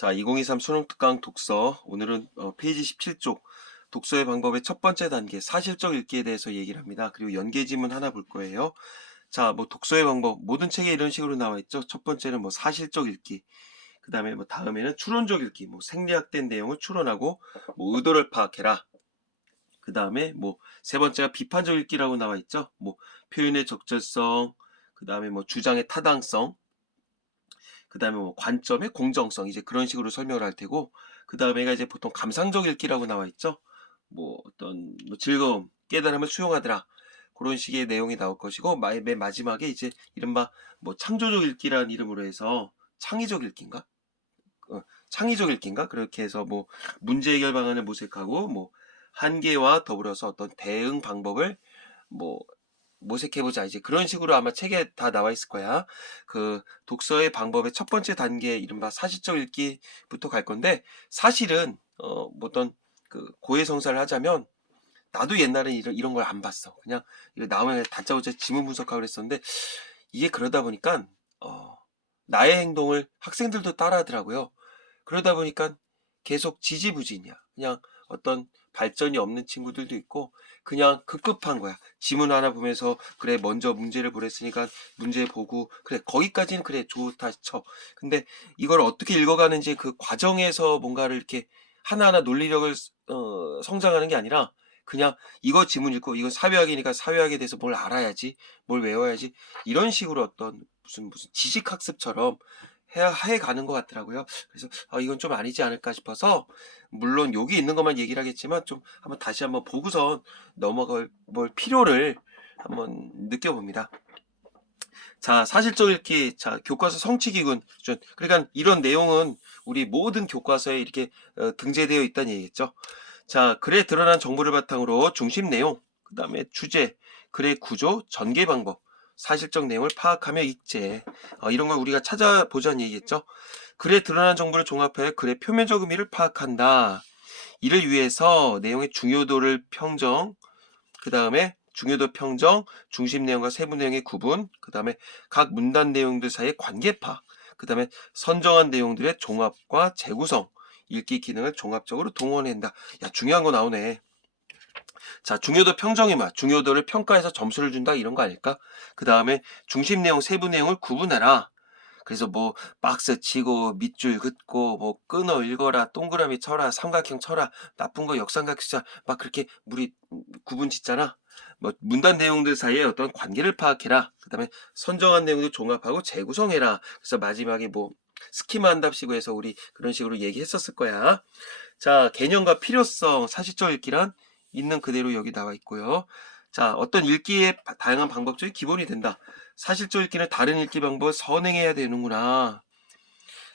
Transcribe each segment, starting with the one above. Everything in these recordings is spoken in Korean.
자, 2023 수능 특강 독서. 오늘은 페이지 17쪽 독서의 방법의 첫 번째 단계 사실적 읽기에 대해서 얘기를 합니다. 그리고 연계 지문 하나 볼 거예요. 자, 뭐 독서의 방법 모든 책에 이런 식으로 나와 있죠. 첫 번째는 뭐 사실적 읽기, 그 다음에 뭐 다음에는 추론적 읽기, 뭐 생략된 내용을 추론하고 뭐 의도를 파악해라. 그 다음에 뭐 세 번째가 비판적 읽기라고 나와 있죠. 뭐 표현의 적절성, 그 다음에 뭐 주장의 타당성, 그 다음에 뭐 관점의 공정성, 이제 그런 식으로 설명을 할 테고, 그 다음에가 이제 보통 감상적 읽기라고 나와 있죠. 뭐 어떤 뭐 즐거움, 깨달음을 수용하더라, 그런 식의 내용이 나올 것이고, 맨 마지막에 이제 이른바 뭐 창조적 읽기라는 이름으로 해서 창의적 읽기인가? 창의적 읽기인가? 그렇게 해서 뭐 문제 해결 방안을 모색하고 뭐 한계와 더불어서 어떤 대응 방법을 뭐 모색해보자, 이제 그런 식으로 아마 책에 다 나와 있을 거야. 그 독서의 방법의 첫 번째 단계, 이른바 사실적 읽기부터 갈 건데, 사실은 뭐 어떤 그 고해성사를 하자면, 나도 옛날에 이런 걸 안 봤어. 그냥 이거 나오면 다짜고짜 지문 분석하고 그랬었는데, 이게 그러다 보니까 나의 행동을 학생들도 따라하더라고요. 그러다 보니까 계속 지지부진이야. 그냥 어떤 발전이 없는 친구들도 있고, 그냥 급급한 거야. 지문 하나 보면서 그래 먼저 문제를 보랬으니까 문제 보고 그래 거기까지는 그래 좋다 쳐. 근데 이걸 어떻게 읽어가는지 그 과정에서 뭔가를 이렇게 하나하나 논리력을 성장하는 게 아니라, 그냥 이거 지문 읽고 이건 사회학이니까 사회학에 대해서 뭘 알아야지, 뭘 외워야지, 이런 식으로 어떤 무슨 지식학습처럼 해 가는 것 같더라고요. 그래서 이건 좀 아니지 않을까 싶어서, 물론 여기 있는 것만 얘기를 하겠지만 좀 한번 다시 한번 보고선 넘어갈 필요를 한번 느껴봅니다. 자, 사실적 읽기. 자, 교과서 성취기준. 그러니까 이런 내용은 우리 모든 교과서에 이렇게 등재되어 있다는 얘기겠죠. 자, 글에 드러난 정보를 바탕으로 중심 내용, 그 다음에 주제, 글의 구조, 전개 방법, 사실적 내용을 파악하며 읽재. 이런 걸 우리가 찾아보자는 얘기겠죠. 글에 드러난 정보를 종합하여 글의 표면적 의미를 파악한다. 이를 위해서 내용의 중요도를 평정, 그 다음에 중요도 평정, 중심 내용과 세부 내용의 구분, 그 다음에 각 문단 내용들 사이의 관계 파악, 그 다음에 선정한 내용들의 종합과 재구성, 읽기 기능을 종합적으로 동원한다. 야, 중요한 거 나오네. 자, 중요도 평정이 막 중요도를 평가해서 점수를 준다, 이런 거 아닐까? 그 다음에 중심 내용, 세부 내용을 구분해라. 그래서 뭐 박스 치고 밑줄 긋고 뭐 끊어 읽어라, 동그라미 쳐라, 삼각형 쳐라, 나쁜 거 역삼각형 쳐, 막 그렇게 우리 구분 짓잖아. 뭐 문단 내용들 사이에 어떤 관계를 파악해라. 그다음에 선정한 내용도 종합하고 재구성해라. 그래서 마지막에 뭐 스키마 한답시고 해서 우리 그런 식으로 얘기했었을 거야. 자, 개념과 필요성, 사실적 읽기란 있는 그대로 여기 나와 있고요. 자, 어떤 읽기의 다양한 방법 중에 기본이 된다. 사실적 읽기는 다른 읽기 방법을 선행해야 되는구나.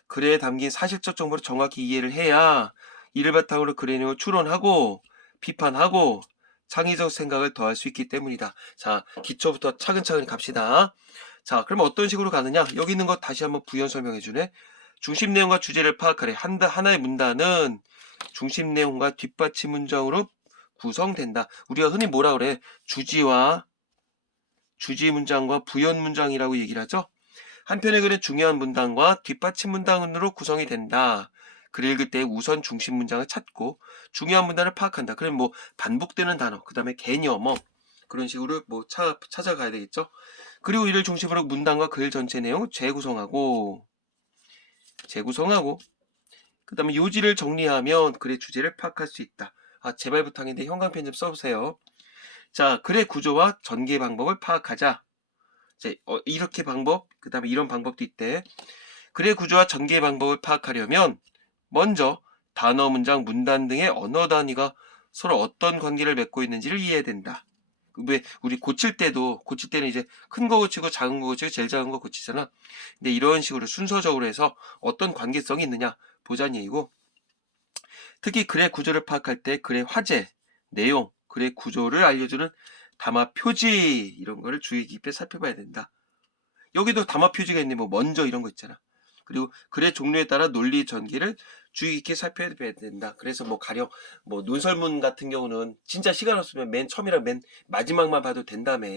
글에 담긴 사실적 정보를 정확히 이해를 해야 이를 바탕으로 글의 내용을 추론하고 비판하고 창의적 생각을 더할 수 있기 때문이다. 자, 기초부터 차근차근 갑시다. 자, 그럼 어떤 식으로 가느냐? 여기 있는 거 다시 한번 부연 설명해 주네. 중심 내용과 주제를 파악하래. 하나의 문단은 중심 내용과 뒷받침 문장으로 구성된다. 우리가 흔히 뭐라 그래? 주지 문장과 부연 문장이라고 얘기를 하죠. 한편의 글은 중요한 문단과 뒷받침 문단으로 구성이 된다. 글 읽을 때 우선 중심 문장을 찾고 중요한 문단을 파악한다. 그럼 뭐 반복되는 단어, 그 다음에 개념, 그런 식으로 뭐 찾아가야 되겠죠. 그리고 이를 중심으로 문단과 글 전체 내용을 재구성하고 그 다음에 요지를 정리하면 글의 주제를 파악할 수 있다. 제발 부탁인데 형광펜 좀 써보세요. 자, 글의 구조와 전개 방법을 파악하자. 자, 이렇게 방법, 그 다음에 이런 방법도 있대. 글의 구조와 전개 방법을 파악하려면 먼저 단어, 문장, 문단 등의 언어 단위가 서로 어떤 관계를 맺고 있는지를 이해해야 된다. 왜 우리 고칠 때는 이제 큰 거 고치고 작은 거 고치고 제일 작은 거 고치잖아. 근데 이런 식으로 순서적으로 해서 어떤 관계성이 있느냐 보자는 얘기고, 특히 글의 구조를 파악할 때 글의 화제, 내용, 글의 구조를 알려주는 담화 표지, 이런 거를 주의 깊게 살펴봐야 된다. 여기도 담화 표지가 있네. 뭐 먼저 이런 거 있잖아. 그리고 글의 종류에 따라 논리 전개를 주의 깊게 살펴봐야 된다. 그래서 뭐 가령 뭐 논설문 같은 경우는 진짜 시간 없으면 맨 처음이랑 맨 마지막만 봐도 된다며.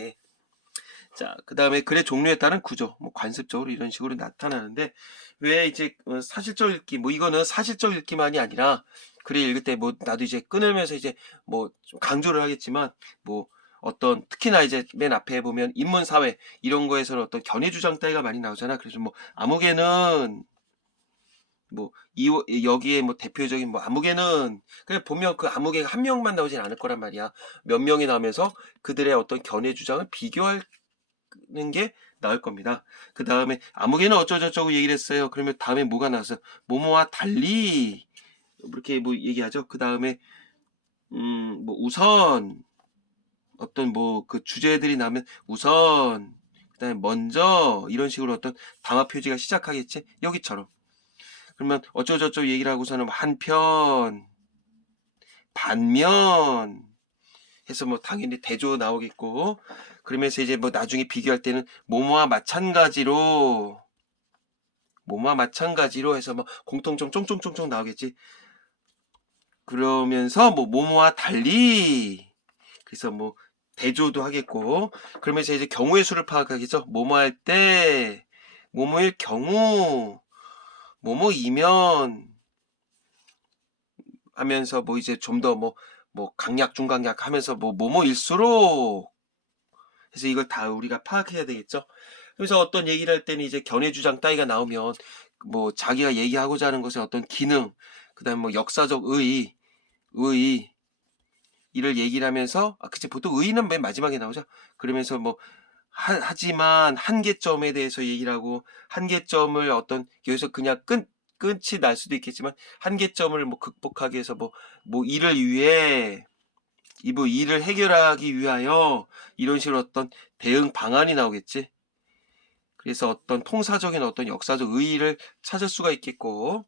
자, 그 다음에 글의 종류에 따른 구조, 뭐 관습적으로 이런 식으로 나타나는데, 왜 이제 사실적 읽기 뭐 이거는 사실적 읽기만이 아니라 글을 읽을 때 뭐 나도 이제 끊으면서 이제 뭐 좀 강조를 하겠지만 뭐 어떤 특히나 이제 맨 앞에 보면 인문사회 이런 거에서는 어떤 견해주장 따위가 많이 나오잖아. 그래서 뭐 아무개는 뭐 여기에 뭐 대표적인 뭐 아무개는 그냥 보면 그 아무개가 한 명만 나오진 않을 거란 말이야. 몇 명이 나오면서 그들의 어떤 견해주장을 비교하는 게 나을 겁니다. 그 다음에 아무개는 어쩌고저쩌고 얘기를 했어요. 그러면 다음에 뭐가 나왔어요? 뭐뭐와 달리 이렇게 뭐 얘기하죠. 그 다음에 뭐 우선 어떤 뭐 그 주제들이 나면 우선 그다음에 먼저 이런 식으로 어떤 담화 표지가 시작하겠지. 여기처럼. 그러면 어쩌고저쩌고 얘기를 하고서는 한편 반면 해서 뭐 당연히 대조 나오겠고 그러면서 이제 뭐 나중에 비교할 때는 뭐뭐와 마찬가지로 해서 뭐 공통점 쫑쫑쫑쫑 나오겠지. 그러면서 뭐 뭐뭐와 달리 그래서 뭐 대조도 하겠고 그러면서 이제 경우의 수를 파악하겠죠. 뭐뭐 할 때 뭐뭐일 경우 뭐뭐이면 하면서 뭐 이제 좀 더 뭐 강약 중강약 하면서 뭐 뭐뭐일수록 그래서 이걸 다 우리가 파악해야 되겠죠. 그래서 어떤 얘기를 할 때는 이제 견해주장 따위가 나오면 뭐 자기가 얘기하고자 하는 것의 어떤 기능 그다음에 뭐 역사적 의 이를 얘기를 하면서 그치 보통 의는 맨 마지막에 나오죠. 그러면서 뭐 하지만 한계점에 대해서 얘기를 하고 한계점을 어떤 여기서 그냥 끝이 날 수도 있겠지만 한계점을 뭐 극복하기 위해서 뭐 이를 위해 뭐 이를 해결하기 위하여 이런 식으로 어떤 대응 방안이 나오겠지. 그래서 어떤 통사적인 어떤 역사적 의의를 찾을 수가 있겠고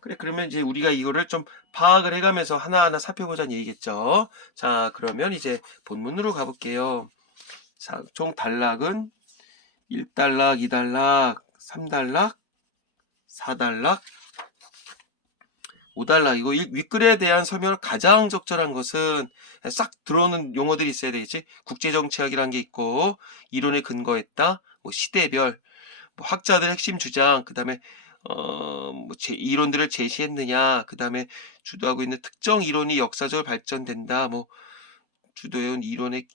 그래 그러면 이제 우리가 이거를 좀 파악을 해가면서 하나하나 살펴보자는 얘기겠죠. 자 그러면 이제 본문으로 가볼게요. 자, 총 단락은 1단락, 2단락, 3단락, 4단락, 5단락. 이거 윗글에 대한 설명을 가장 적절한 것은 싹 들어오는 용어들이 있어야 되겠지. 국제정치학이란 게 있고 이론에 근거했다. 뭐 시대별, 뭐 학자들 핵심 주장, 그 다음에 뭐 이론들을 제시했느냐, 그 다음에 주도하고 있는 특정 이론이 역사적으로 발전된다. 뭐 주도해온 이론의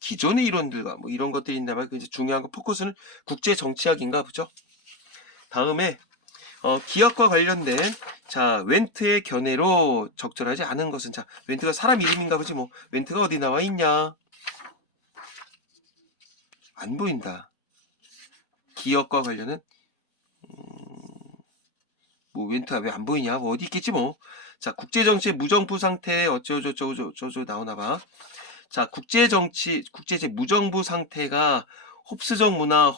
기존의 이론들과 뭐 이런 것들이 있나봐요. 이제 중요한 거 포커스는 국제 정치학인가 보죠. 다음에 기업과 관련된 자 웬트의 견해로 적절하지 않은 것은 자 웬트가 사람 이름인가 보지 뭐 웬트가 어디 나와 있냐 안 보인다. 기업과 관련은 뭐 웬트가 왜 안 보이냐 뭐 어디 있겠지 뭐. 자 국제정치 무정부 상태 어쩌고저쩌고 나오나봐. 자, 국제제 무정부 상태가 홉스적 문화,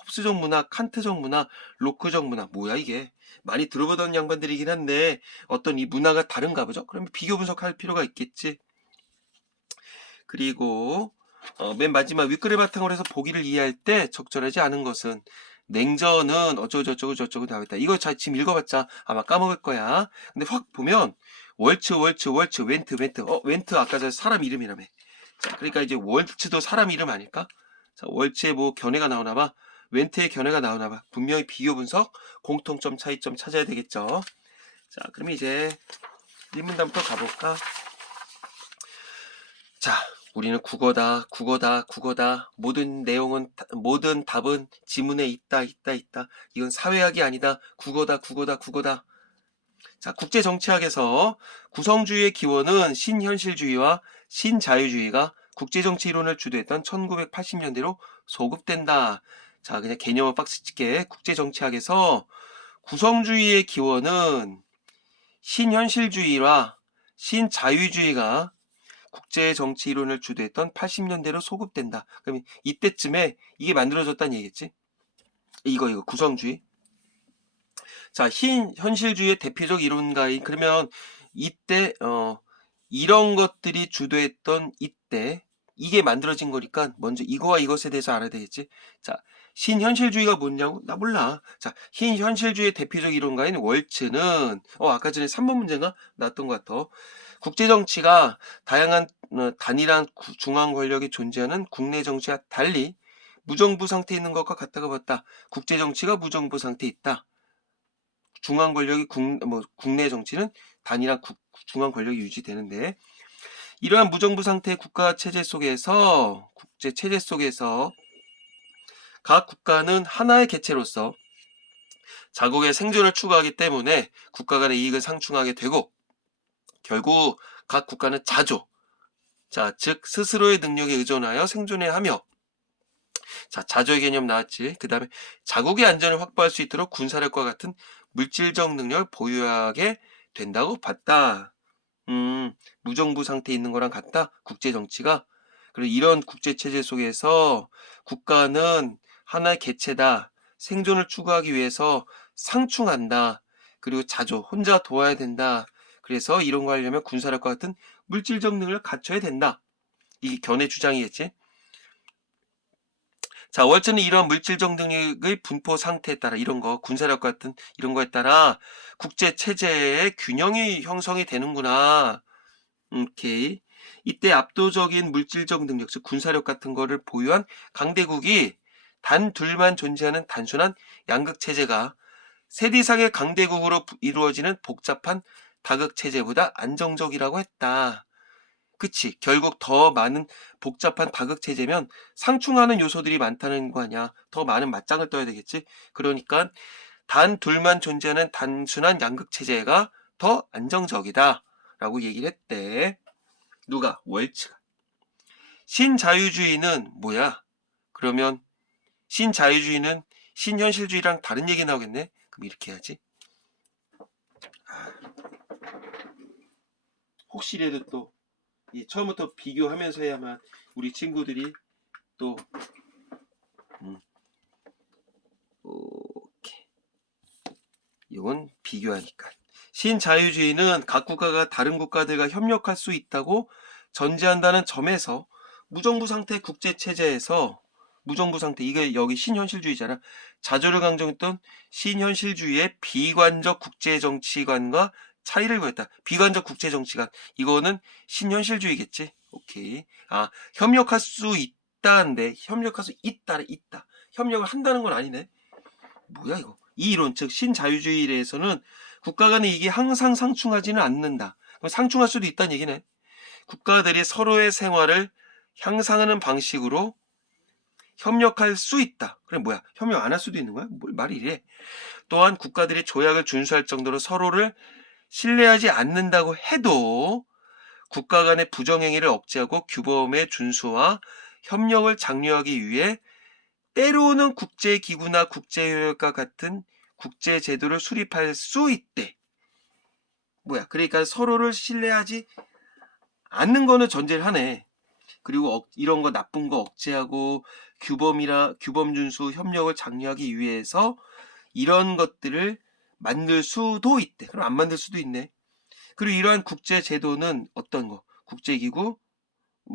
칸트적 문화, 로크적 문화. 뭐야, 이게? 많이 들어보던 양반들이긴 한데, 어떤 이 문화가 다른가 보죠? 그러면 비교 분석할 필요가 있겠지. 그리고, 맨 마지막 윗글을 바탕으로 해서 보기를 이해할 때 적절하지 않은 것은, 냉전은 어쩌고저쩌고 나와있다. 이거 지금 읽어봤자 아마 까먹을 거야. 근데 확 보면, 월츠, 웬트 아까 저 사람 이름이라며. 자, 그러니까 이제 월츠도 사람 이름 아닐까? 자, 월츠의 뭐 견해가 나오나봐. 웬트의 견해가 나오나봐. 분명히 비교 분석, 공통점, 차이점 찾아야 되겠죠. 자, 그럼 이제 1문단부터 가볼까? 자, 우리는 국어다. 모든 답은 지문에 있다. 이건 사회학이 아니다. 국어다. 자, 국제정치학에서 구성주의의 기원은 신현실주의와 신자유주의가 국제정치 이론을 주도했던 1980년대로 소급된다. 자, 그냥 개념을 박스 찍게 국제정치학에서 구성주의의 기원은 신현실주의와 신자유주의가 국제정치 이론을 주도했던 80년대로 소급된다. 그럼 이때쯤에 이게 만들어졌다는 얘기겠지? 이거 구성주의. 자, 현실주의의 대표적 이론가인 그러면 이때 이런 것들이 주도했던 이때 이게 만들어진 거니까 먼저 이거와 이것에 대해서 알아야 되겠지. 자, 신현실주의가 뭐냐고? 나 몰라. 자, 신현실주의의 대표적 이론가인 월츠는 아까 전에 3번 문제가 나왔던 것 같아. 국제정치가 다양한 단일한 중앙 권력이 존재하는 국내 정치와 달리 무정부 상태에 있는 것과 같다고 봤다. 국제정치가 무정부 상태에 있다. 중앙 권력이 국내 정치는 단일한 중앙 권력이 유지되는데, 이러한 무정부 상태의 국가 체제 속에서, 국제 체제 속에서 각 국가는 하나의 개체로서 자국의 생존을 추구하기 때문에 국가 간의 이익을 상충하게 되고, 결국 각 국가는 자조, 자, 즉 스스로의 능력에 의존하여 생존해야 하며, 자, 자조의 개념 나왔지. 그 다음에 자국의 안전을 확보할 수 있도록 군사력과 같은 물질적 능력을 보유하게 된다고 봤다. 무정부 상태에 있는 거랑 같다. 국제 정치가. 그리고 이런 국제 체제 속에서 국가는 하나의 개체다. 생존을 추구하기 위해서 상충한다. 그리고 자조, 혼자 도와야 된다. 그래서 이런 거 하려면 군사력과 같은 물질적 능력을 갖춰야 된다. 이게 견해 주장이겠지. 자, 월츠는 이런 물질적 능력의 분포 상태에 따라 이런 거, 군사력 같은 이런 거에 따라 국제 체제의 균형이 형성이 되는구나. 오케이. 이때 압도적인 물질적 능력, 즉 군사력 같은 거를 보유한 강대국이 단 둘만 존재하는 단순한 양극 체제가 셋 이상의 강대국으로 이루어지는 복잡한 다극 체제보다 안정적이라고 했다. 그치. 결국 더 많은 복잡한 다극 체제면 상충하는 요소들이 많다는 거 아니야. 더 많은 맞짱을 떠야 되겠지. 그러니까 단 둘만 존재하는 단순한 양극 체제가 더 안정적이다 라고 얘기를 했대. 누가? 월츠가. 신자유주의는 뭐야? 그러면 신자유주의는 신현실주의랑 다른 얘기 나오겠네. 그럼 이렇게 해야지. 혹시라도 또 처음부터 비교하면서 해야만 우리 친구들이 또 오케이. 이건 비교하니까. 신자유주의는 각 국가가 다른 국가들과 협력할 수 있다고 전제한다는 점에서 무정부 상태 국제 체제에서 무정부 상태, 이게 여기 신현실주의잖아. 자조를 강조했던 신현실주의의 비관적 국제정치관과 차이를 보였다. 비관적 국제정치관. 이거는 신현실주의겠지. 오케이. 아, 협력할 수 있다는데 협력할 수 있다. 협력을 한다는 건 아니네. 뭐야 이거. 이 이론, 즉 신자유주의에서는 국가 간의 이익이 항상 상충하지는 않는다. 상충할 수도 있다는 얘기네. 국가들이 서로의 생활을 향상하는 방식으로 협력할 수 있다. 그래 뭐야? 협력 안 할 수도 있는 거야? 뭘 말이 이래? 또한 국가들이 조약을 준수할 정도로 서로를 신뢰하지 않는다고 해도 국가 간의 부정행위를 억제하고 규범의 준수와 협력을 장려하기 위해 때로는 국제기구나 국제협약과 같은 국제제도를 수립할 수 있대. 뭐야? 그러니까 서로를 신뢰하지 않는 거는 전제를 하네. 그리고 이런 거 나쁜 거 억제하고 규범 준수 협력을 장려하기 위해서 이런 것들을 만들 수도 있대. 그럼 안 만들 수도 있네. 그리고 이러한 국제 제도는 어떤 거? 국제기구,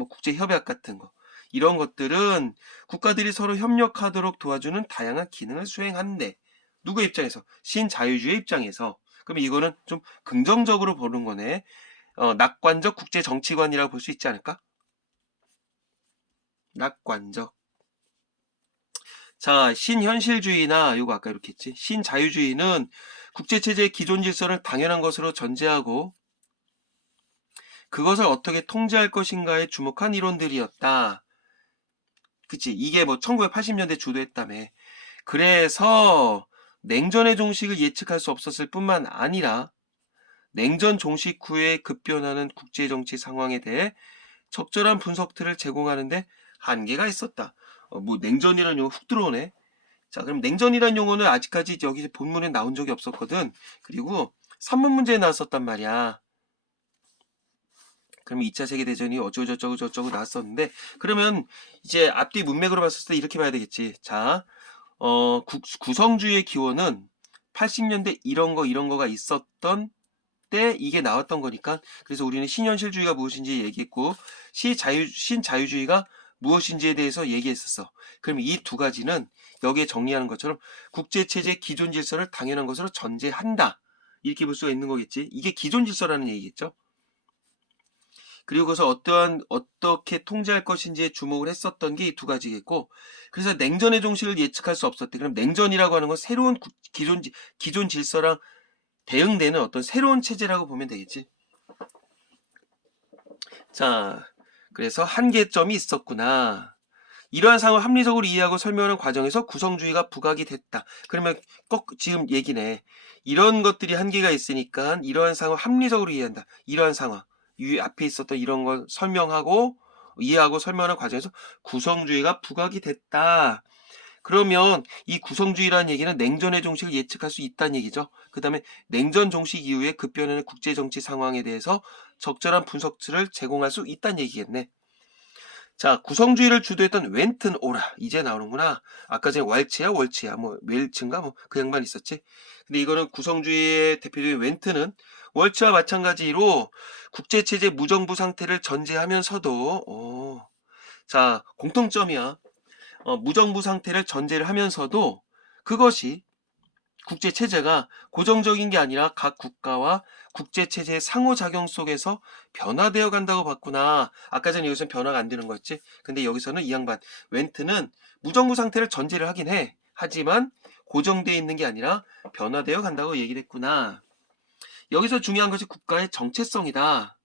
국제협약 같은 거. 이런 것들은 국가들이 서로 협력하도록 도와주는 다양한 기능을 수행하는데, 누구 입장에서? 신자유주의 입장에서. 그럼 이거는 좀 긍정적으로 보는 거네. 낙관적 국제정치관이라고 볼 수 있지 않을까? 낙관적. 자, 신현실주의나 요거 아까 이렇게 했지. 신자유주의는 국제체제의 기존 질서를 당연한 것으로 전제하고 그것을 어떻게 통제할 것인가에 주목한 이론들이었다. 그치? 이게 1980년대 주도했다며. 그래서 냉전의 종식을 예측할 수 없었을 뿐만 아니라 냉전 종식 후에 급변하는 국제정치 상황에 대해 적절한 분석들을 제공하는데 한계가 있었다. 냉전이라는 용어 훅 들어오네. 자, 그럼 냉전이라는 용어는 아직까지 여기 본문에 나온 적이 없었거든. 그리고 3문 문제에 나왔었단 말이야. 그럼 2차 세계대전이 어쩌고저쩌고 나왔었는데, 그러면 이제 앞뒤 문맥으로 봤을 때 이렇게 봐야 되겠지. 자, 구성주의의 기원은 80년대 이런 거가 있었던 때 이게 나왔던 거니까, 그래서 우리는 신현실주의가 무엇인지 얘기했고 신자유주의가 무엇인지에 대해서 얘기했었어. 그럼 이 두 가지는 여기에 정리하는 것처럼 국제체제 기존 질서를 당연한 것으로 전제한다. 이렇게 볼 수가 있는 거겠지. 이게 기존 질서라는 얘기겠죠. 그리고 그것을 어떻게 통제할 것인지에 주목을 했었던 게 이 두 가지겠고, 그래서 냉전의 종식을 예측할 수 없었대. 그럼 냉전이라고 하는 건 새로운 기존 질서랑 대응되는 어떤 새로운 체제라고 보면 되겠지. 자, 그래서 한계점이 있었구나. 이러한 상황을 합리적으로 이해하고 설명하는 과정에서 구성주의가 부각이 됐다. 그러면 꼭 지금 얘기네. 이런 것들이 한계가 있으니까 이러한 상황을 합리적으로 이해한다. 이러한 상황. 이 앞에 있었던 이런 걸 설명하고 이해하고 설명하는 과정에서 구성주의가 부각이 됐다. 그러면 이 구성주의라는 얘기는 냉전의 종식을 예측할 수 있다는 얘기죠. 그 다음에 냉전 종식 이후에 급변하는 국제정치 상황에 대해서 적절한 분석을 제공할 수 있다는 얘기겠네. 자, 구성주의를 주도했던 웬튼 오라. 이제 나오는구나. 아까 전에 왈츠야, 월츠야, 뭐 웰츠인가 뭐 그 양반 있었지. 근데 이거는 구성주의의 대표적인 웬튼은 월츠와 마찬가지로 국제체제 무정부 상태를 전제하면서도 자, 공통점이야. 무정부 상태를 전제를 하면서도 그것이 국제체제가 고정적인 게 아니라 각 국가와 국제체제의 상호작용 속에서 변화되어 간다고 봤구나. 아까 전에 여기서는 변화가 안 되는 거였지. 근데 여기서는 이 양반 웬트는 무정부 상태를 전제를 하긴 해. 하지만 고정되어 있는 게 아니라 변화되어 간다고 얘기를 했구나. 여기서 중요한 것이 국가의 정체성이다.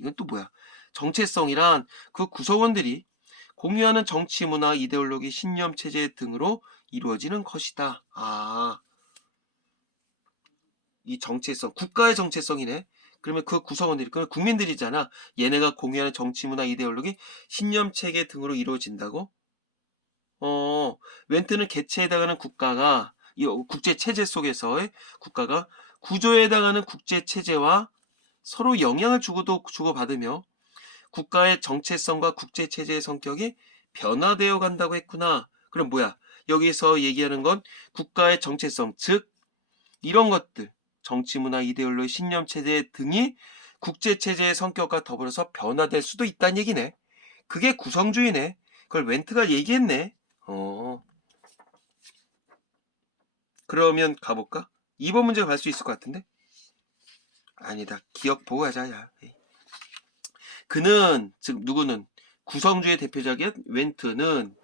이건 또 뭐야? 정체성이란 그 구성원들이 공유하는 정치, 문화, 이데올로기, 신념, 체제 등으로 이루어지는 것이다. 이 정체성, 국가의 정체성이네. 그러면 그 구성원들이, 그러면 국민들이잖아. 얘네가 공유하는 정치, 문화, 이데올로기, 신념, 체계 등으로 이루어진다고? 웬트는 개체에 해당하는 국가가, 이 국제 체제 속에서의 국가가 구조에 해당하는 국제 체제와 서로 영향을 주고받으며 국가의 정체성과 국제 체제의 성격이 변화되어 간다고 했구나. 그럼 뭐야? 여기서 얘기하는 건 국가의 정체성, 즉 이런 것들, 정치, 문화, 이데올로기, 신념, 체제 등이 국제 체제의 성격과 더불어서 변화될 수도 있다는 얘기네. 그게 구성주의네. 그걸 웬트가 얘기했네. 그러면 가볼까? 2번 문제가 갈 수 있을 것 같은데? 아니다. 기억 보고 하자, 야. 그는, 즉 누구는 구성주의 대표적인 웬트는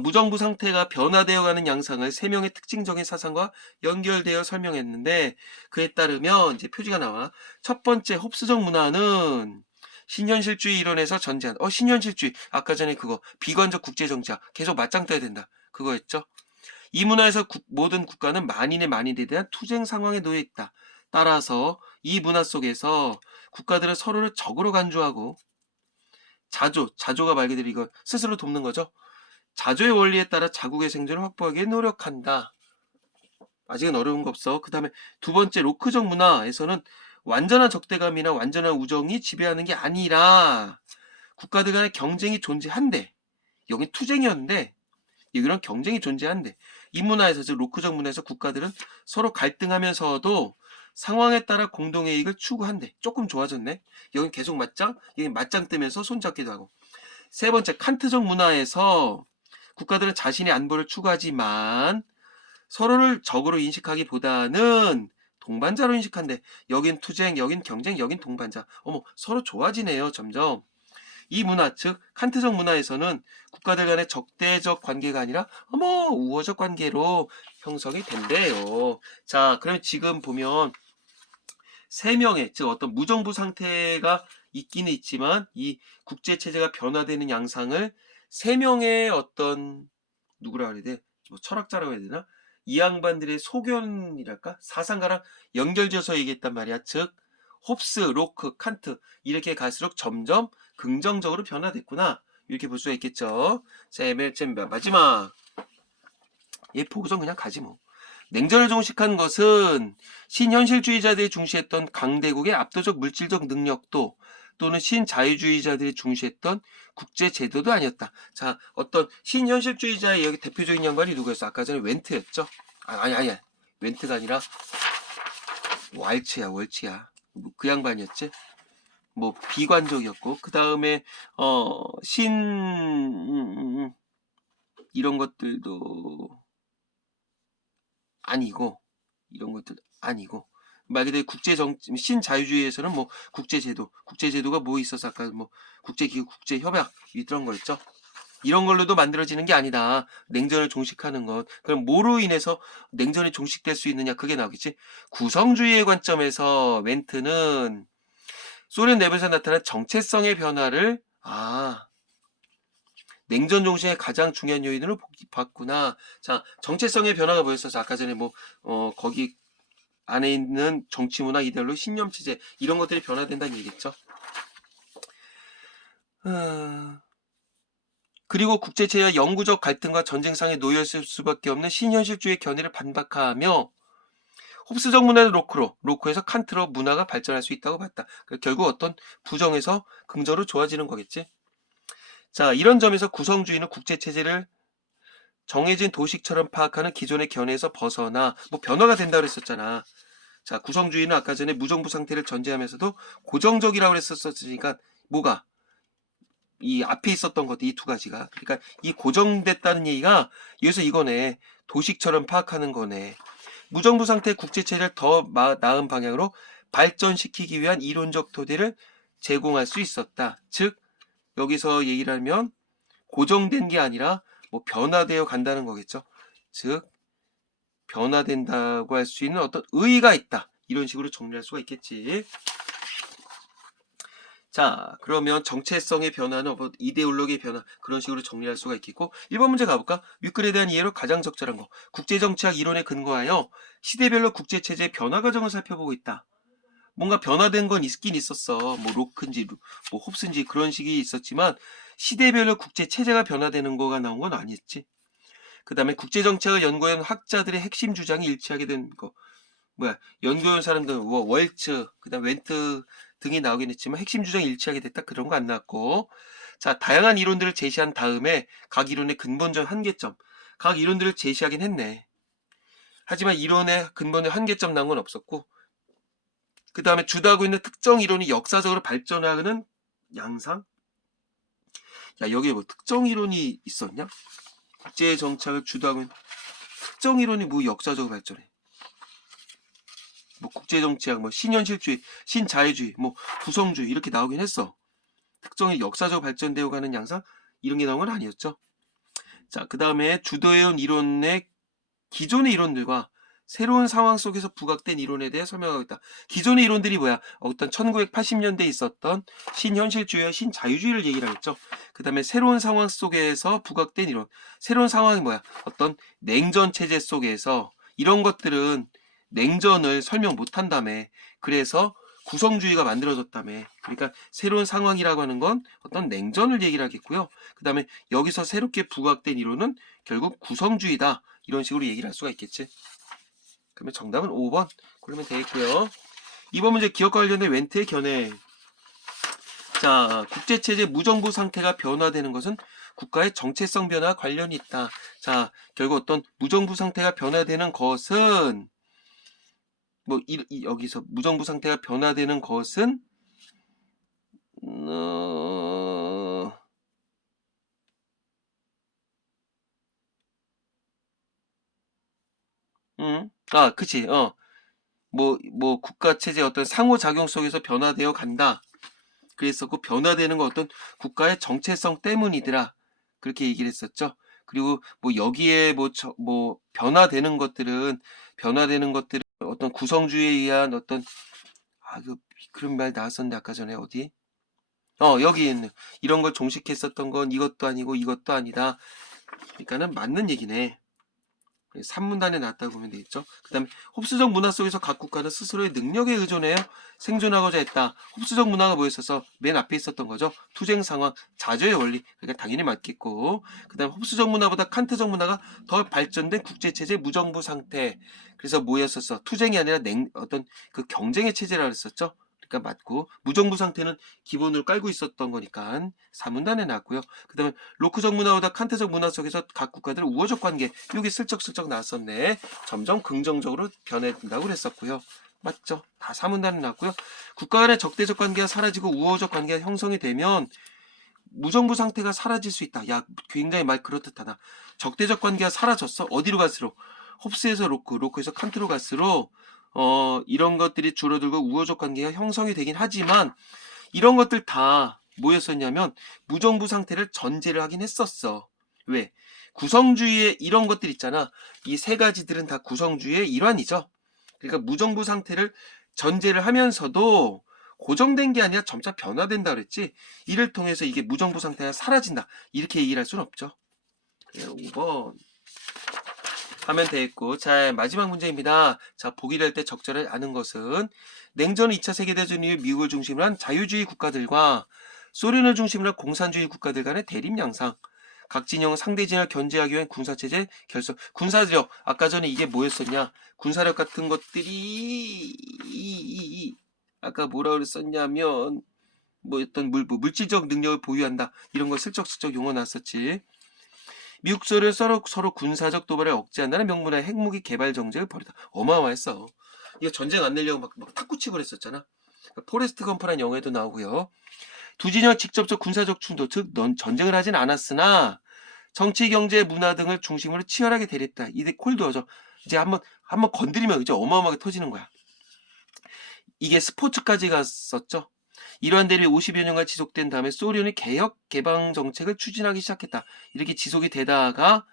무정부 상태가 변화되어가는 양상을 세 명의 특징적인 사상과 연결되어 설명했는데 그에 따르면 이제 표지가 나와. 첫 번째 홉스적 문화는 신현실주의 이론에서 전제한 신현실주의 아까 전에 그거 비관적 국제정치학 계속 맞짱 떠야 된다 그거였죠. 이 문화에서 모든 국가는 만인에 대한 투쟁 상황에 놓여 있다. 따라서 이 문화 속에서 국가들은 서로를 적으로 간주하고 자조가 말 그대로 이거 스스로 돕는 거죠. 자조의 원리에 따라 자국의 생존을 확보하기 위해 노력한다. 아직은 어려운 거 없어. 그 다음에 두 번째 로크적 문화에서는 완전한 적대감이나 완전한 우정이 지배하는 게 아니라 국가들 간의 경쟁이 존재한대. 여긴 투쟁이었는데 여기는 경쟁이 존재한대. 이 문화에서 즉 로크적 문화에서 국가들은 서로 갈등하면서도 상황에 따라 공동의 이익을 추구한대. 조금 좋아졌네. 여긴 계속 맞짱, 여긴 맞짱 뜨면서 손잡기도 하고. 세 번째 칸트적 문화에서 국가들은 자신의 안보를 추구하지만 서로를 적으로 인식하기보다는 동반자로 인식한대. 여긴 투쟁, 여긴 경쟁, 여긴 동반자. 서로 좋아지네요, 점점. 이 문화, 즉 칸트적 문화에서는 국가들 간의 적대적 관계가 아니라 우호적 관계로 형성이 된대요. 자, 그럼 지금 보면 세 명의, 즉 어떤 무정부 상태가 있기는 있지만 이 국제 체제가 변화되는 양상을 세 명의 어떤 누구라 그래야 돼? 뭐 철학자라고 해야 되나? 이 양반들의 소견이랄까? 사상가랑 연결지어서 얘기했단 말이야. 즉 홉스, 로크, 칸트 이렇게 갈수록 점점 긍정적으로 변화됐구나. 이렇게 볼 수가 있겠죠. 자, 마지막 얘 보고선 그냥 가지 뭐. 냉전을 종식한 것은 신현실주의자들이 중시했던 강대국의 압도적 물질적 능력도 또는 신자유주의자들이 중시했던 국제제도도 아니었다. 자, 어떤 신현실주의자의 여기 대표적인 양반이 누구였어? 아까 전에 웬트였죠? 아니야. 웬트가 아니라 월츠야. 그 양반이었지? 뭐 비관적이었고 그 다음에 이런 것들도 아니고 이런 것들 아니고 말 그대로 신자유주의에서는 뭐 국제제도가 뭐 있어서 아까 뭐 국제기구 국제협약 이런 거였죠. 이런 걸로도 만들어지는 게 아니다. 냉전을 종식하는 것. 그럼 뭐로 인해서 냉전이 종식될 수 있느냐? 그게 나오겠지. 구성주의의 관점에서 웬트는 소련 내부에서 나타난 정체성의 변화를 냉전 종식의 가장 중요한 요인으로 봤구나. 자, 정체성의 변화가 뭐였어? 아까 전에 거기 안에 있는 정치 문화 이데올로기 신념 체제 이런 것들이 변화된다는 얘기겠죠. 그리고 국제체제와 영구적 갈등과 전쟁상에 놓였을 수밖에 없는 신현실주의 견해를 반박하며 홉스적 문화를 로크에서 칸트로 문화가 발전할 수 있다고 봤다. 결국 어떤 부정에서 긍정으로 좋아지는 거겠지. 자, 이런 점에서 구성주의는 국제체제를 정해진 도식처럼 파악하는 기존의 견해에서 벗어나 변화가 된다고 그랬었잖아. 자, 구성주의는 아까 전에 무정부 상태를 전제하면서도 고정적이라고 그랬었으니까 뭐가? 이 앞에 있었던 것들 이 두 가지가. 그러니까 이 고정됐다는 얘기가 여기서 이거네. 도식처럼 파악하는 거네. 무정부 상태의 국제체제를 더 나은 방향으로 발전시키기 위한 이론적 토대를 제공할 수 있었다. 즉 여기서 얘기를 하면 고정된 게 아니라 변화되어 간다는 거겠죠. 즉 변화된다고 할 수 있는 어떤 의의가 있다. 이런 식으로 정리할 수가 있겠지. 자, 그러면 정체성의 변화는 이데올로기의 변화 그런 식으로 정리할 수가 있겠고 1번 문제 가볼까? 윗글에 대한 이해로 가장 적절한 거. 국제정치학 이론에 근거하여 시대별로 국제체제의 변화 과정을 살펴보고 있다. 뭔가 변화된 건 있긴 있었어. 로크인지 홉스인지 그런 식이 있었지만 시대별로 국제체제가 변화되는 거가 나온 건 아니었지. 그 다음에 국제정책을 연구한 학자들의 핵심 주장이 일치하게 된 거. 연구한 사람들 월츠 그다음 웬트 등이 나오긴 했지만 핵심 주장이 일치하게 됐다 그런 거 안 나왔고, 자 다양한 이론들을 제시한 다음에 각 이론의 근본적 한계점 각 이론들을 제시하긴 했네. 하지만 이론의 근본의 한계점 나온 건 없었고, 그 다음에 주도하고 있는 특정 이론이 역사적으로 발전하는 양상. 야 여기에 특정 이론이 있었냐? 국제정책을 주도하고 있는 특정 이론이 역사적으로 발전해. 국제정치학, 신현실주의, 신자유주의, 구성주의 이렇게 나오긴 했어. 특정의 역사적으로 발전되어 가는 양상 이런 게 나온 건 아니었죠. 자, 그 다음에 주도해온 이론의 기존의 이론들과 새로운 상황 속에서 부각된 이론에 대해 설명하고 있다. 기존의 이론들이 뭐야? 어떤 1980년대에 있었던 신현실주의와 신자유주의를 얘기를 하겠죠. 그 다음에 새로운 상황 속에서 부각된 이론. 새로운 상황이 뭐야? 어떤 냉전 체제 속에서 이런 것들은 냉전을 설명 못한다며. 그래서 구성주의가 만들어졌다며. 그러니까 새로운 상황이라고 하는 건 어떤 냉전을 얘기를 하겠고요. 그 다음에 여기서 새롭게 부각된 이론은 결국 구성주의다. 이런 식으로 얘기를 할 수가 있겠지. 그러면 정답은 5번 그러면 되겠고요. 2번 문제 기업과 관련된 웬트의 견해. 자, 국제체제 무정부 상태가 변화되는 것은 국가의 정체성 변화와 관련이 있다. 자, 결국 어떤 무정부 상태가 변화되는 것은 여기서 무정부 상태가 변화되는 것은 그치. 국가 체제 어떤 상호작용 속에서 변화되어 간다. 그래서 그 변화되는 건 어떤 국가의 정체성 때문이더라. 그렇게 얘기를 했었죠. 그리고 여기에 변화되는 것들은 어떤 구성주의에 의한 어떤 그런 말 나왔었는데 아까 전에 어디? 여기 있는 이런 걸 종식했었던 건 이것도 아니고 이것도 아니다. 그러니까는 맞는 얘기네. 3문단에 나왔다고 보면 되겠죠. 그 다음에 홉스적 문화 속에서 각 국가는 스스로의 능력에 의존하여 생존하고자 했다. 홉스적 문화가 뭐였어서 맨 앞에 있었던 거죠. 투쟁 상황, 자조의 원리. 그러니까 당연히 맞겠고, 그 다음에 홉스적 문화보다 칸트적 문화가 더 발전된 국제체제 무정부 상태. 그래서 뭐였었어? 투쟁이 아니라 어떤 그 경쟁의 체제라 그랬었죠. 그러니까 맞고, 무정부 상태는 기본으로 깔고 있었던 거니까 4문단에 나왔고요. 그 다음에 로크적 문화보다 칸트적 문화 속에서 각 국가들 우호적 관계, 여기 슬쩍슬쩍 나왔었네. 점점 긍정적으로 변해진다고 그랬었고요. 맞죠? 다 4문단에 나왔고요. 국가 간의 적대적 관계가 사라지고 우호적 관계가 형성이 되면 무정부 상태가 사라질 수 있다. 야, 굉장히 말 그렇듯하다. 적대적 관계가 사라졌어. 어디로 갈수록? 홉스에서 로크에서 칸트로 갈수록 이런 것들이 줄어들고 우호적 관계가 형성이 되긴 하지만 이런 것들 다 뭐였었냐면 무정부 상태를 전제를 하긴 했었어. 왜? 구성주의의 이런 것들 있잖아. 이 세 가지들은 다 구성주의의 일환이죠. 그러니까 무정부 상태를 전제를 하면서도 고정된 게 아니라 점차 변화된다 그랬지. 이를 통해서 이게 무정부 상태가 사라진다. 이렇게 얘기를 할 수는 없죠. 5번 하면 되겠고, 자, 마지막 문제입니다. 자, 보기를 할 때 적절하지 않은 것은 냉전 2차 세계대전 이후 미국을 중심으로 한 자유주의 국가들과 소련을 중심으로 한 공산주의 국가들 간의 대립 양상, 각 진영은 상대 진영을 견제하기 위한 군사체제 결성. 군사력, 아까 전에 이게 뭐였었냐? 군사력 같은 것들이 아까 뭐라 그랬었냐면 뭐 어떤 물질적 능력을 보유한다. 이런 거 슬쩍슬쩍 용어 났었지. 미국 소련 서로 군사적 도발을 억제한다는 명분의 핵무기 개발 정책을 벌이다. 어마어마했어. 이거 전쟁 안 내려고 막 탁구치고 그랬었잖아. 포레스트 검프란 영화에도 나오고요. 두 진영 직접적 군사적 충돌, 즉 전쟁을 하진 않았으나 정치, 경제, 문화 등을 중심으로 치열하게 대립다. 이게 콜드워죠. 이제 한번 건드리면 이제 어마어마하게 터지는 거야. 이게 스포츠까지 갔었죠. 이러한 대립이 50여 년간 지속된 다음에 소련이 개혁 개방 정책을 추진하기 시작했다. 이렇게 지속이 되다가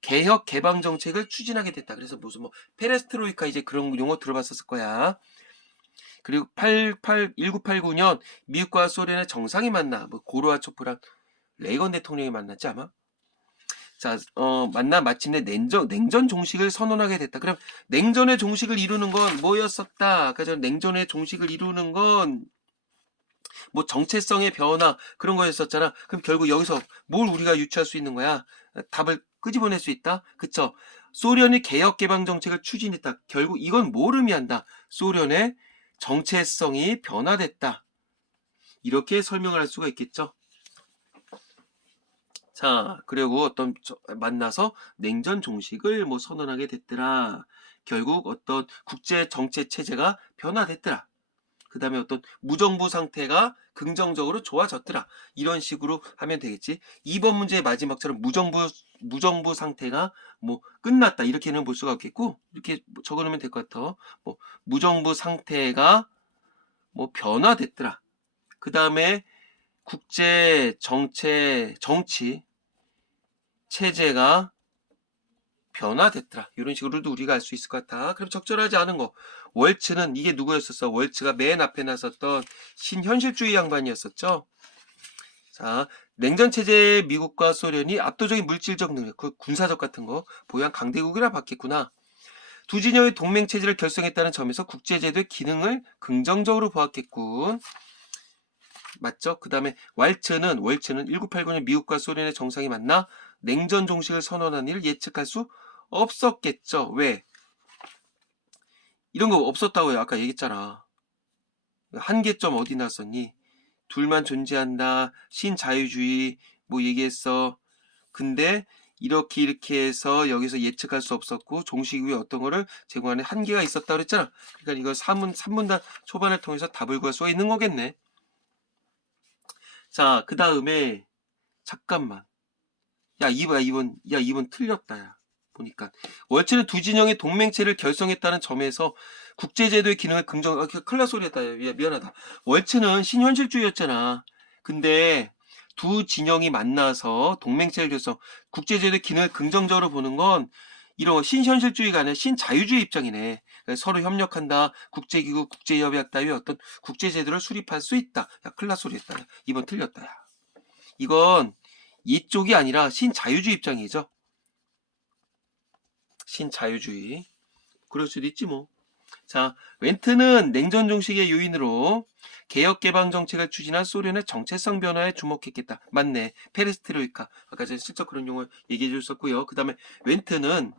개혁 개방 정책을 추진하게 됐다. 그래서 무슨 뭐 페레스트로이카 이제 그런 용어 들어봤었을 거야. 그리고 1989년 미국과 소련의 정상이 만나, 뭐 고르바초프랑 레이건 대통령이 만났지 아마. 자, 만나 마침내 냉전 종식을 선언하게 됐다. 그럼 냉전의 종식을 이루는 건 뭐였었다? 아까 전 냉전의 종식을 이루는 건 뭐 정체성의 변화 그런 거였었잖아. 그럼 결국 여기서 뭘 우리가 유추할 수 있는 거야? 답을 끄집어낼 수 있다. 그쵸? 소련이 개혁 개방 정책을 추진했다. 결국 이건 뭘 의미한다? 소련의 정체성이 변화됐다. 이렇게 설명을 할 수가 있겠죠. 자, 그리고 만나서 냉전 종식을 뭐 선언하게 됐더라. 결국 어떤 국제 정체 체제가 변화됐더라. 그 다음에 어떤 무정부 상태가 긍정적으로 좋아졌더라. 이런 식으로 하면 되겠지. 2번 문제의 마지막처럼 무정부 상태가 뭐 끝났다. 이렇게는 볼 수가 없겠고, 이렇게 적어 놓으면 될 것 같아. 뭐 무정부 상태가 뭐 변화됐더라. 그 다음에 국제 정치 체제가 변화됐더라. 이런 식으로도 우리가 알 수 있을 것 같아. 그럼 적절하지 않은 거. 월츠는 이게 누구였었어? 월츠가 맨 앞에 나섰던 신현실주의 양반이었었죠. 자, 냉전체제의 미국과 소련이 압도적인 물질적 능력, 그 군사적 같은 거 보유한 강대국이라 봤겠구나. 두 진영의 동맹체제를 결성했다는 점에서 국제제도의 기능을 긍정적으로 보았겠군. 맞죠? 그 다음에 월츠는 1989년 미국과 소련의 정상이 만나 냉전 종식을 선언한 일을 예측할 수 없었겠죠. 왜? 이런 거 없었다고요. 아까 얘기했잖아. 한계점 어디 났었니? 둘만 존재한다. 신자유주의 뭐 얘기했어. 근데 이렇게 해서 여기서 예측할 수 없었고 종식 이후에 어떤 거를 제공하는 한계가 있었다 그랬잖아. 그러니까 이거 3문단 초반을 통해서 답을 구할 수가 있는 거겠네. 자, 그 다음에 잠깐만. 야, 2번 틀렸다, 야. 보니까. 월츠는 두 진영의 동맹체를 결성했다는 점에서 국제제도의 기능을 큰일 소리 했다. 야, 미안하다. 월츠는 신현실주의였잖아. 근데 두 진영이 만나서 동맹체를 결성, 국제제도의 기능을 긍정적으로 보는 건 이런 신현실주의가 아니라 신자유주의 입장이네. 서로 협력한다. 국제기구, 국제협약 따위 어떤 국제제도를 수립할 수 있다. 야, 큰일 소리 했다. 2번 틀렸다, 야. 이건 이쪽이 아니라 신자유주의 입장이죠. 신자유주의. 그럴 수도 있지 뭐. 자, 웬트는 냉전 종식의 요인으로 개혁 개방 정책을 추진한 소련의 정체성 변화에 주목했겠다. 맞네. 페레스트로이카. 아까 전에 슬쩍 그런 용어 얘기해 줬었고요. 그 다음에 웬트는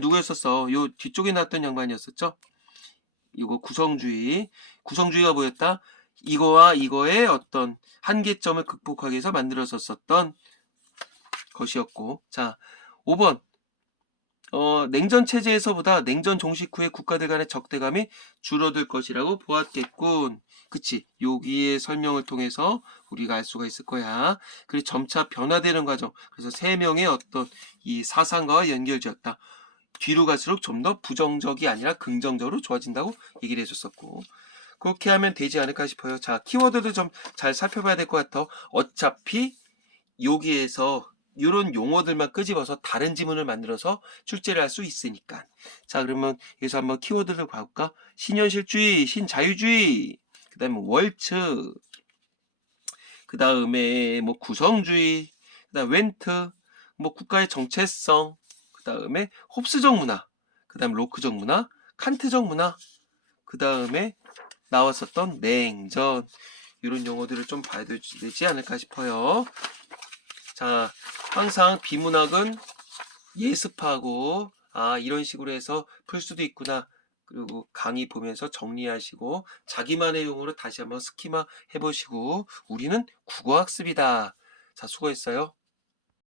누구였었어? 요 뒤쪽에 나왔던 양반이었었죠? 이거 구성주의가 뭐였다? 이거와 이거의 어떤 한계점을 극복하기 위해서 만들어졌었던 것이었고. 자, 5번. 냉전 체제에서보다 냉전 종식 후에 국가들 간의 적대감이 줄어들 것이라고 보았겠군. 그치? 여기의 설명을 통해서 우리가 알 수가 있을 거야. 그리고 점차 변화되는 과정. 그래서 세 명의 어떤 이 사상과와 연결지었다. 뒤로 갈수록 좀 더 부정적이 아니라 긍정적으로 좋아진다고 얘기를 해줬었고. 그렇게 하면 되지 않을까 싶어요. 자, 키워드도 좀 잘 살펴봐야 될 것 같아. 어차피 여기에서 이런 용어들만 끄집어서 다른 지문을 만들어서 출제를 할 수 있으니까. 자, 그러면 여기서 한번 키워드를 봐볼까? 신현실주의, 신자유주의, 그 다음에 월츠, 그 다음에 뭐 구성주의, 그 다음에 웬트, 뭐 국가의 정체성, 그 다음에 홉스적 문화, 그 다음에 로크적 문화, 칸트적 문화, 그 다음에 나왔었던 냉전, 이런 용어들을 좀 봐야 되지 않을까 싶어요. 자, 항상 비문학은 예습하고, 아, 이런 식으로 해서 풀 수도 있구나. 그리고 강의 보면서 정리하시고, 자기만의 용어로 다시 한번 스키마 해보시고, 우리는 국어학습이다. 자, 수고했어요.